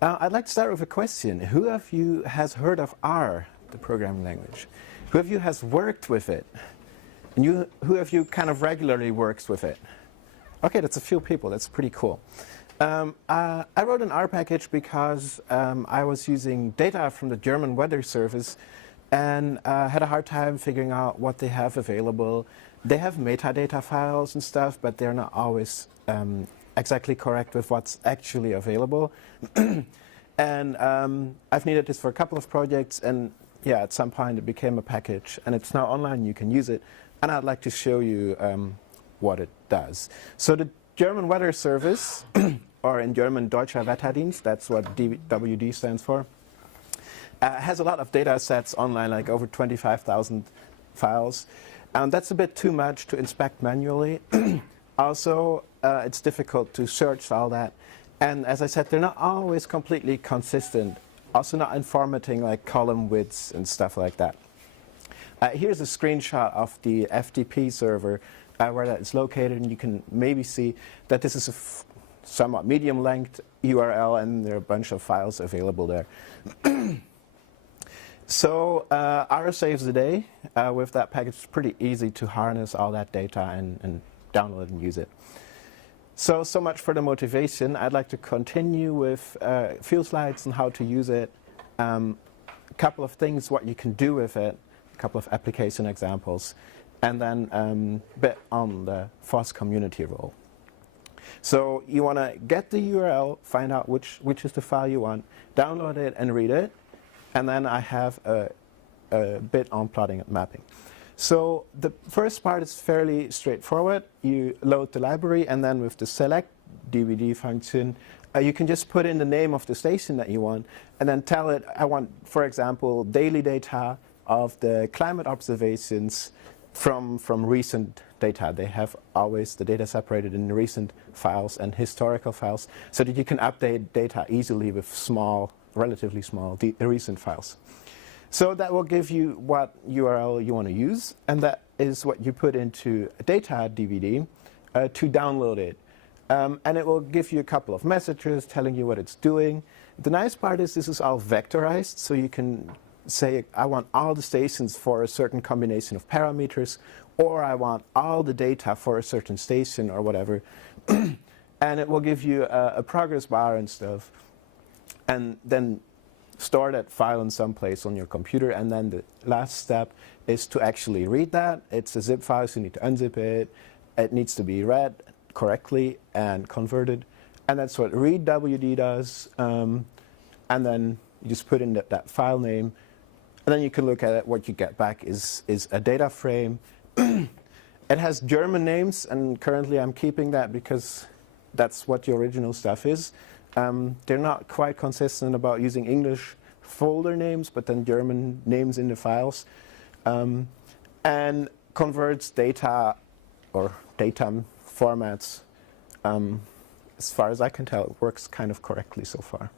I'd like to start with a question. Who of you has heard of R, the programming language? Who of you has worked with it? And who of you kind of regularly works with it? Okay, that's a few people. That's pretty cool. I wrote an R package because I was using data from the German Weather Service and had a hard time figuring out what they have available. They have metadata files and stuff, but they're not always exactly correct with what's actually available. And I've needed this for a couple of projects, and yeah, at some point it became a package, and it's now online. You can use it, and I'd like to show you what it does. So the German Weather Service, or in German Deutscher Wetterdienst, that's what WD stands for, has a lot of data sets online, like over 25,000 files. And that's a bit too much to inspect manually. Also, it's difficult to search all that. And as I said, they're not always completely consistent. Also not in formatting like column widths and stuff like that. Here's a screenshot of the FTP server where that is located, and you can maybe see that this is a somewhat medium length URL, and there are a bunch of files available there. So R saves the day. With that package, it's pretty easy to harness all that data and download and use it. So much for the motivation. I'd like to continue with a few slides on how to use it, a couple of things, what you can do with it, a couple of application examples, and then a bit on the FOSS community role. So you want to get the URL, find out which is the file you want, download it and read it, and then I have a bit on plotting and mapping. So the first part is fairly straightforward. You load the library, and then with the select DVD function, you can just put in the name of the station that you want, and then tell it, I want, for example, daily data of the climate observations from recent data. They have always the data separated in recent files and historical files, so that you can update data easily with small, relatively small, recent files. So that will give you what URL you want to use, and that is what you put into a data DVD to download it. And it will give you a couple of messages telling you what it's doing. The nice part is this is all vectorized, so you can say, I want all the stations for a certain combination of parameters, or I want all the data for a certain station or whatever. And it will give you a progress bar and stuff. And then store that file in some place on your computer, and then the last step is to actually read that. It's a zip file, so you need to unzip it. It needs to be read correctly and converted, and that's what readwd does. And then you just put in that file name, and then you can look at it. What you get back is a data frame. It has German names, and currently I'm keeping that because that's what the original stuff is. They're not quite consistent about using English folder names, but then German names in the files. And converts data or datum formats. As far as I can tell, it works kind of correctly so far.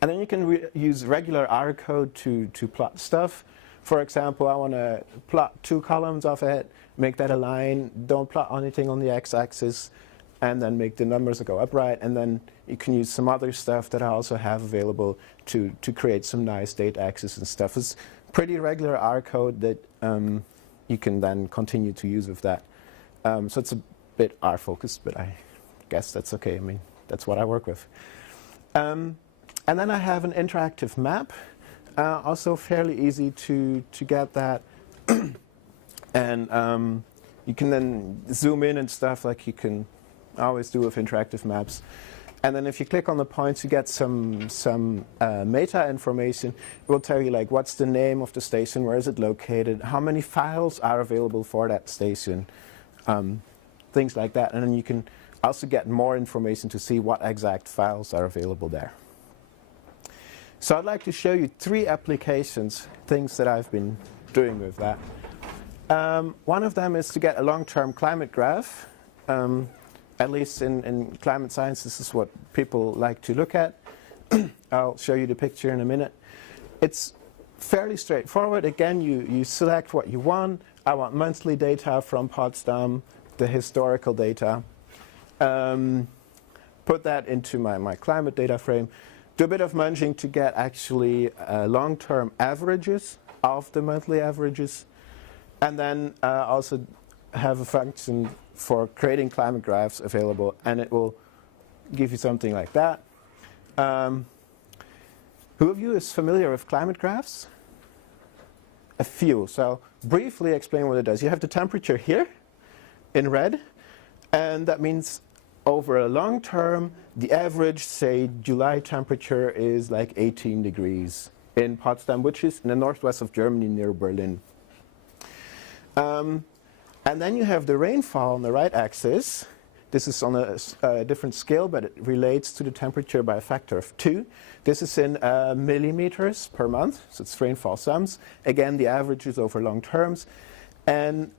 And then you can use regular R code to plot stuff. For example, I want to plot 2 columns of it, make that a line, don't plot anything on the x-axis, and then make the numbers go upright, and then you can use some other stuff that I also have available to create some nice date axes and stuff. It's pretty regular R code that you can then continue to use with that. So it's a bit R focused, but I guess that's okay. I mean, that's what I work with. And then I have an interactive map, also fairly easy to get that. And you can then zoom in and stuff like you can always do with interactive maps. And then if you click on the points, you get some meta information. It will tell you like what's the name of the station, where is it located, how many files are available for that station, things like that. And then you can also get more information to see what exact files are available there. So I'd like to show you 3 applications, things that I've been doing with that. One of them is to get a long-term climate graph. At least in climate science, this is what people like to look at. I'll show you the picture in a minute. It's fairly straightforward. Again, you select what you want. I want monthly data from FOSDEM, the historical data. Put that into my climate data frame. do a bit of munging to get actually long-term averages of the monthly averages, and then also have a function for creating climate graphs available, and it will give you something like that. Who of you is familiar with climate graphs? A few. So briefly explain what it does. You have the temperature here in red, and that means over a long term, the average, say, July temperature is like 18 degrees in Potsdam, which is in the northwest of Germany near Berlin. And then you have the rainfall on the right axis. This is on a different scale, but it relates to the temperature by a factor of 2. This is in millimeters per month, so it's rainfall sums. Again, the average is over long terms. And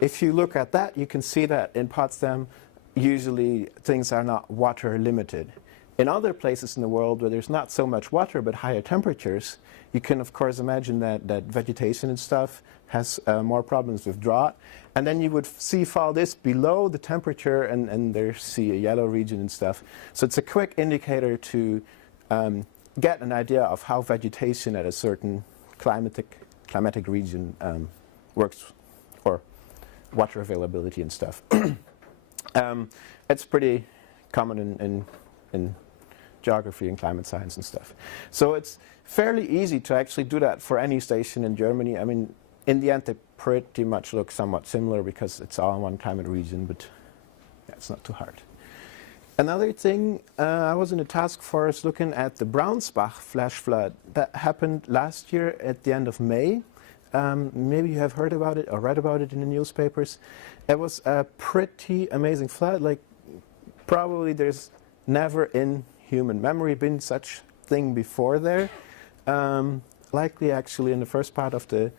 if you look at that, you can see that in Potsdam, usually things are not water limited. In other places in the world where there's not so much water but higher temperatures, you can of course imagine that vegetation and stuff has more problems with drought. And then you would see fall this below the temperature, and there's see a yellow region and stuff. So it's a quick indicator to get an idea of how vegetation at a certain climatic region works, or water availability and stuff. It's pretty common in geography and climate science and stuff. So it's fairly easy to actually do that for any station in Germany. I mean, in the end, they pretty much look somewhat similar because it's all in one climate region, but yeah, it's not too hard. Another thing, I was in a task force looking at the Braunsbach flash flood that happened last year at the end of May. Maybe you have heard about it or read about it in the newspapers. It was a pretty amazing flood. Like, probably there's never in human memory been such thing before there. Likely, actually, in the first part of the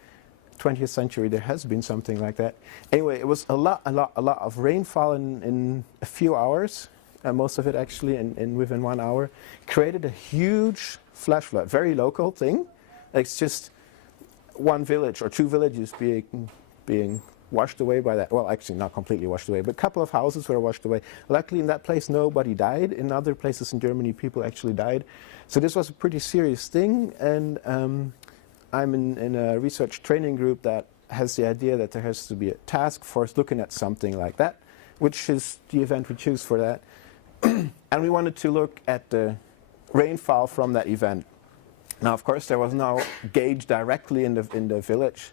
20th century, there has been something like that. Anyway, it was a lot of rainfall in a few hours. Most of it actually within 1 hour. Created a huge flash flood, very local thing. It's just one village or two villages being washed away by that. Well, actually not completely washed away, but a couple of houses were washed away. Luckily in that place nobody died. In other places in Germany people actually died. So this was a pretty serious thing, and I'm in a research training group that has the idea that there has to be a task force looking at something like that, which is the event we choose for that. And we wanted to look at the rainfall from that event. Now, of course, there was no gauge directly in the village,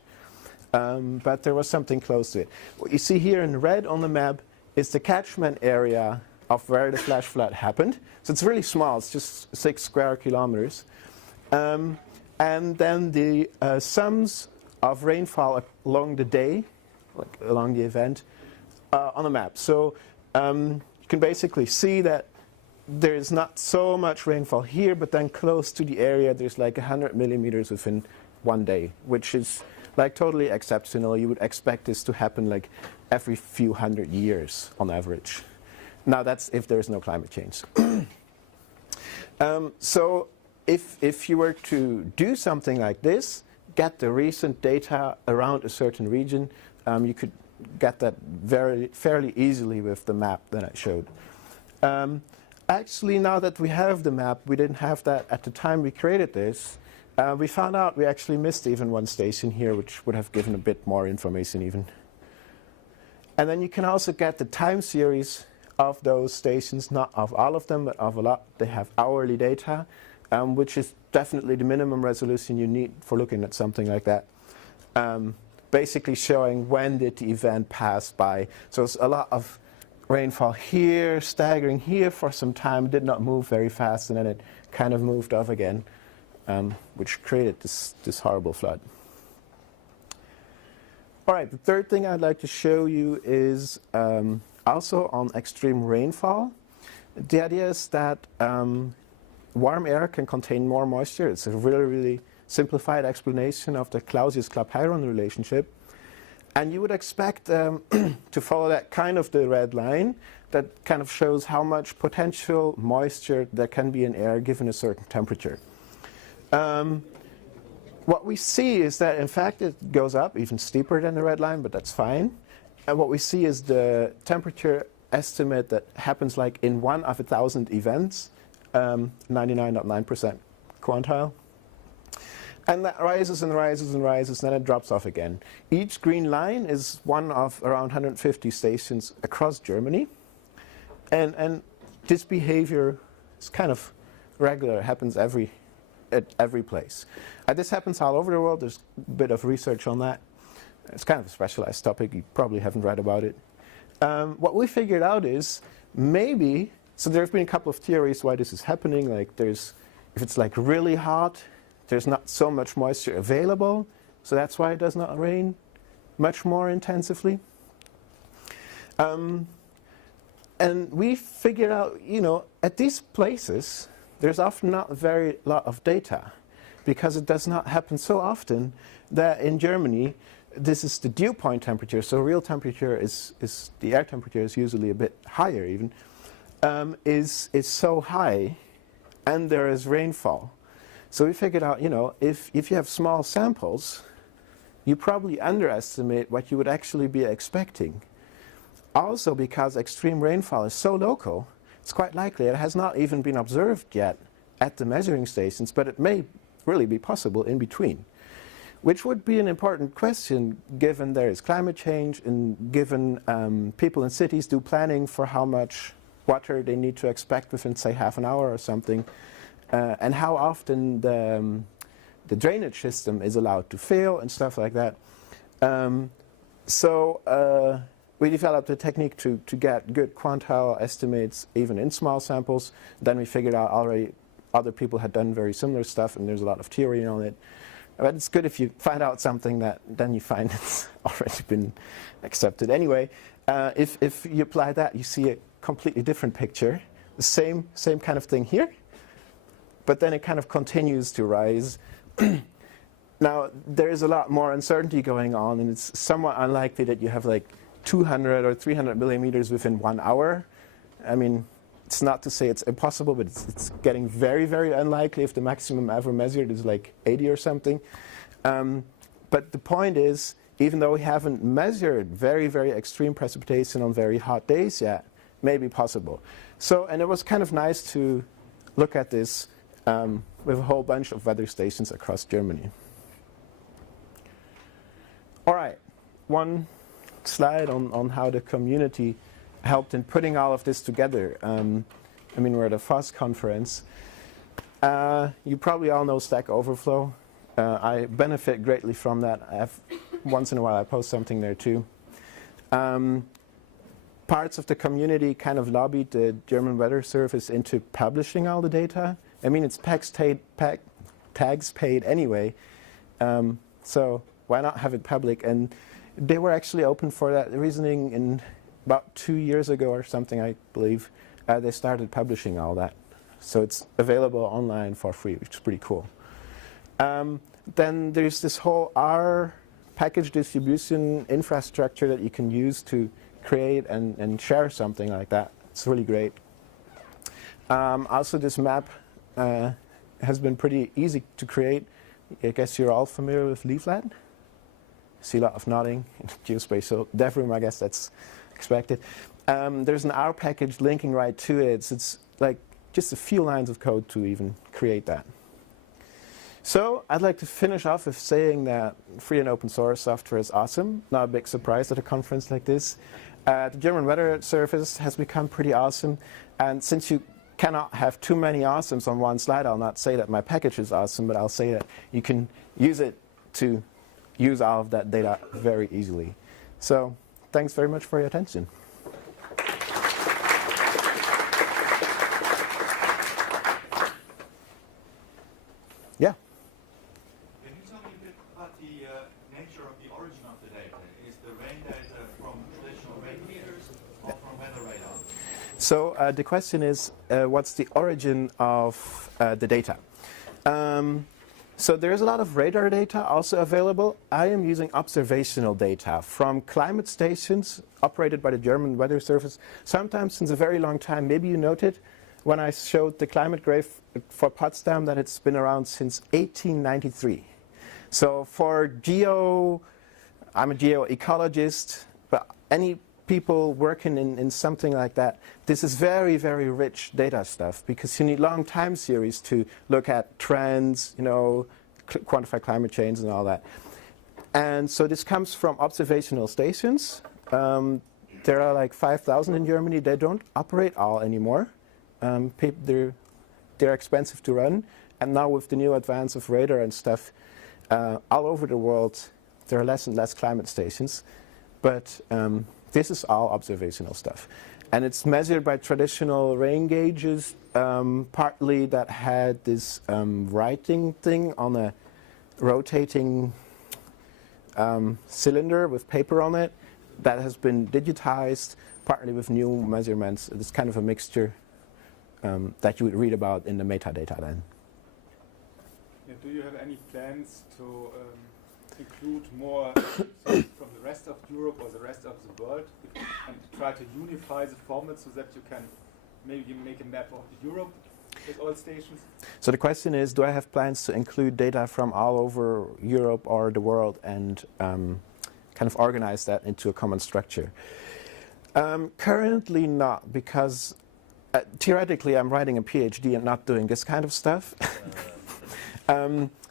but there was something close to it. What you see here in red on the map is the catchment area of where the flash flood happened. So it's really small. It's just 6 square kilometers. And then the sums of rainfall along the day, like along the event, on the map. So you can basically see that there is not so much rainfall here, but then close to the area there's like 100 millimeters within 1 day, which is like totally exceptional. You would expect this to happen like every few hundred years on average. Now that's if there's no climate change. So if you were to do something like this, get the recent data around a certain region, you could get that fairly easily with the map that I showed. Actually, now that we have the map, we didn't have that at the time we created this. We found out we actually missed even one station here, which would have given a bit more information even. And then you can also get the time series of those stations, not of all of them, but of a lot. They have hourly data, which is definitely the minimum resolution you need for looking at something like that. Basically showing when did the event pass by. So it's a lot of rainfall here, staggering here for some time, did not move very fast, and then it kind of moved off again, which created this horrible flood. All right, the third thing I'd like to show you is also on extreme rainfall. The idea is that warm air can contain more moisture. It's a really simplified explanation of the Clausius-Clapeyron relationship. And you would expect to follow that kind of the red line that kind of shows how much potential moisture there can be in air given a certain temperature. What we see is that, in fact, it goes up even steeper than the red line, but that's fine. And what we see is the temperature estimate that happens like in 1 of 1,000 events 99.9% quantile. And that rises and rises and rises, and then it drops off again. Each green line is one of around 150 stations across Germany. And this behavior is kind of regular. It happens at every place. This happens all over the world. There's a bit of research on that. It's kind of a specialized topic. You probably haven't read about it. What we figured out is maybe, so there have been a couple of theories why this is happening. Like if it's like really hot, there's not so much moisture available, so that's why it does not rain much more intensively. And we figured out, at these places, there's often not a very lot of data, because it does not happen so often that in Germany, this is the dew point temperature, so real temperature is the air temperature is usually a bit higher even, is so high, and there is rainfall. So we figured out, if you have small samples, you probably underestimate what you would actually be expecting. Also, because extreme rainfall is so local, it's quite likely it has not even been observed yet at the measuring stations, but it may really be possible in between. Which would be an important question given there is climate change and given people in cities do planning for how much water they need to expect within, say, half an hour or something. And how often the drainage system is allowed to fail and stuff like that. So we developed a technique to get good quantile estimates even in small samples. Then we figured out already other people had done very similar stuff, and there's a lot of theory on it. But it's good if you find out something that then you find it's already been accepted. Anyway, if you apply that, you see a completely different picture. The same kind of thing here. But then it kind of continues to rise. Now, there is a lot more uncertainty going on, and it's somewhat unlikely that you have like 200 or 300 millimeters within 1 hour. I mean, it's not to say it's impossible, but it's getting very, very unlikely if the maximum ever measured is like 80 or something. But the point is, even though we haven't measured very, very extreme precipitation on very hot days yet, it may be possible. So, and it was kind of nice to look at this with a whole bunch of weather stations across Germany. All right, one slide on how the community helped in putting all of this together. I mean, we're at a FOSS conference. You probably all know Stack Overflow. I benefit greatly from that. Once in a while I post something there too. Parts of the community kind of lobbied the German Weather Service into publishing all the data. I mean, it's tags paid anyway, so why not have it public? And they were actually open for that reasoning in about 2 years ago or something, I believe. They started publishing all that. So it's available online for free, which is pretty cool. Then there's this whole R package distribution infrastructure that you can use to create and share something like that. It's really great. Also, this map has been pretty easy to create. I guess you're all familiar with Leaflet. See a lot of nodding. Geospatial dev room, I guess that's expected. There's an R package linking right to it. So it's like just a few lines of code to even create that. So I'd like to finish off with saying that free and open source software is awesome. Not a big surprise at a conference like this. The German Weather Service has become pretty awesome. And since you cannot have too many awesomes on one slide, I'll not say that my package is awesome, but I'll say that you can use it to use all of that data very easily. So thanks very much for your attention. Yeah. Can you tell me a bit about the nature of the origin of the data? Is the rain data from traditional rain meters or from weather radar? So the question is, what's the origin of the data? So there's a lot of radar data also available. I am using observational data from climate stations operated by the German Weather Service, sometimes since a very long time. Maybe you noted when I showed the climate graph for FOSDEM that it's been around since 1893. So for I'm a geoecologist, but any people working in something like that, this is very, very rich data stuff because you need long time series to look at trends, you know, quantify climate change and all that. And so this comes from observational stations. There are like 5,000 in Germany. They don't operate all anymore. They're expensive to run. And now with the new advance of radar and stuff, all over the world, there are less and less climate stations. But this is all observational stuff. And it's measured by traditional rain gauges, partly that had this writing thing on a rotating cylinder with paper on it that has been digitized, partly with new measurements. It's kind of a mixture that you would read about in the metadata then. Yeah, do you have any plans to include more from the rest of Europe or the rest of the world and try to unify the format so that you can maybe make a map of Europe with all stations? So the question is, do I have plans to include data from all over Europe or the world and kind of organize that into a common structure? Currently not, because theoretically I'm writing a PhD and not doing this kind of stuff.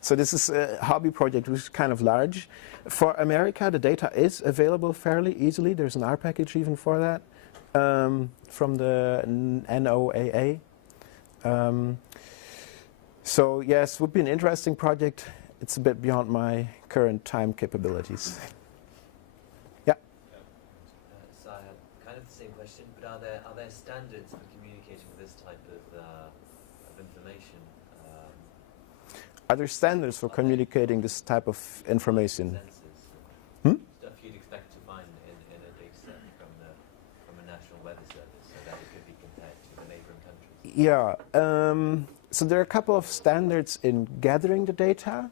So this is a hobby project which is kind of large. For America, the data is available fairly easily. There's an R package even for that from the NOAA. So yes, would be an interesting project. It's a bit beyond my current time capabilities. Yeah. So I have kind of the same question, but are there standards for communicating with this type of information? Are there standards for communicating this type of information? Stuff you'd expect to find in a data set from a national weather service, so that it could be compared to the neighboring countries? Yeah. So there are a couple of standards in gathering the data.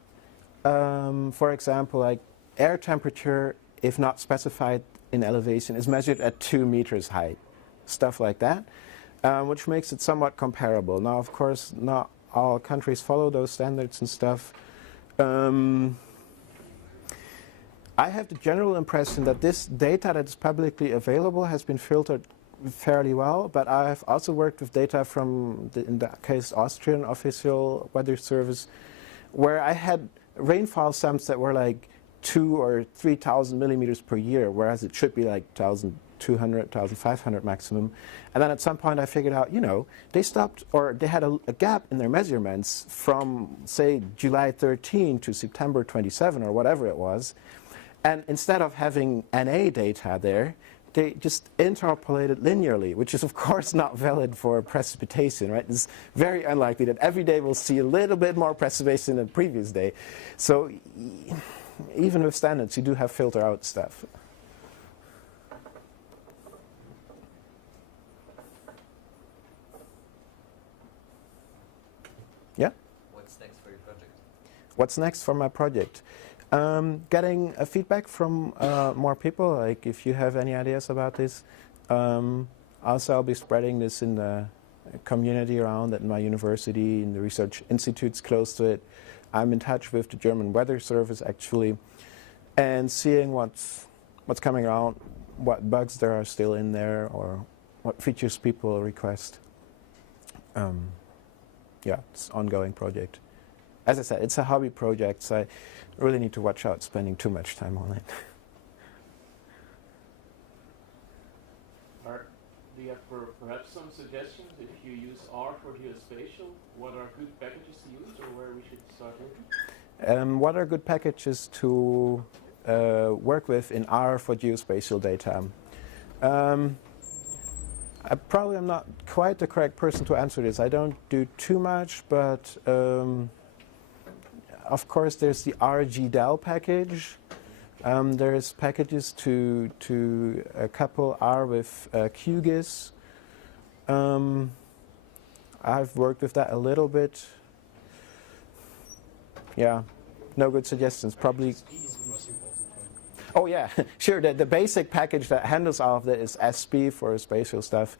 For example, like air temperature, if not specified in elevation, is measured at 2 meters height. Stuff like that, which makes it somewhat comparable. Now, of course, not all countries follow those standards and stuff. I have the general impression that this data that is publicly available has been filtered fairly well, but I have also worked with data from, in that case, Austrian official weather service, where I had rainfall sums that were like 2,000 or 3,000 millimeters per year, whereas it should be like 1,200, 1,500 maximum. And then at some point I figured out, you know, they stopped, or they had a gap in their measurements from, say, July 13 to September 27 or whatever it was. And instead of having NA data there, they just interpolated linearly, which is of course not valid for precipitation, right? It's very unlikely that every day we'll see a little bit more precipitation than the previous day. So even with standards, you do have filter out stuff. Yeah? What's next for your project? What's next for my project? Getting feedback from more people, like if you have any ideas about this. Also, I'll be spreading this in the community around at my university, in the research institutes close to it. I'm in touch with the German Weather Service, actually, and seeing what's coming around, what bugs there are still in there, or what features people request. Yeah, it's an ongoing project. As I said, it's a hobby project, so I really need to watch out spending too much time on it. Do you have perhaps some suggestions if you use R for geospatial? What are good packages to use, or where we should start looking? What are good packages to work with in R for geospatial data? I probably am not quite the correct person to answer this. I don't do too much, but of course there's the RGDAL package. There's packages to couple R with QGIS. I've worked with that a little bit. Yeah, no good suggestions. Probably. Oh yeah, sure. The basic package that handles all of that is SP for spatial stuff,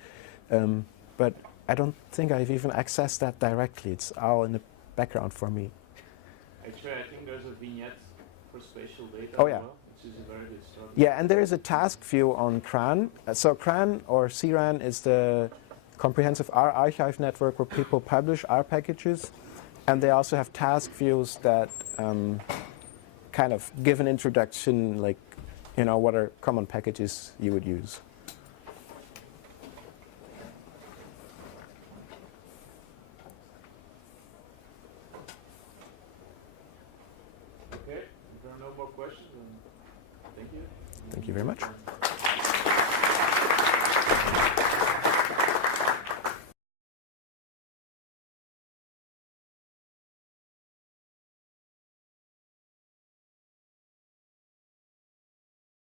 but I don't think I've even accessed that directly. It's all in the background for me. Actually, I think there's a vignette for spatial data Oh as yeah, well. which is a very good start. Yeah, and there is a task view on CRAN. So CRAN or CRAN is the comprehensive R archive network where people publish R packages, and they also have task views that kind of give an introduction, like, you know, what are common packages you would use. Okay, if there are no more questions, then thank you. Thank you very much.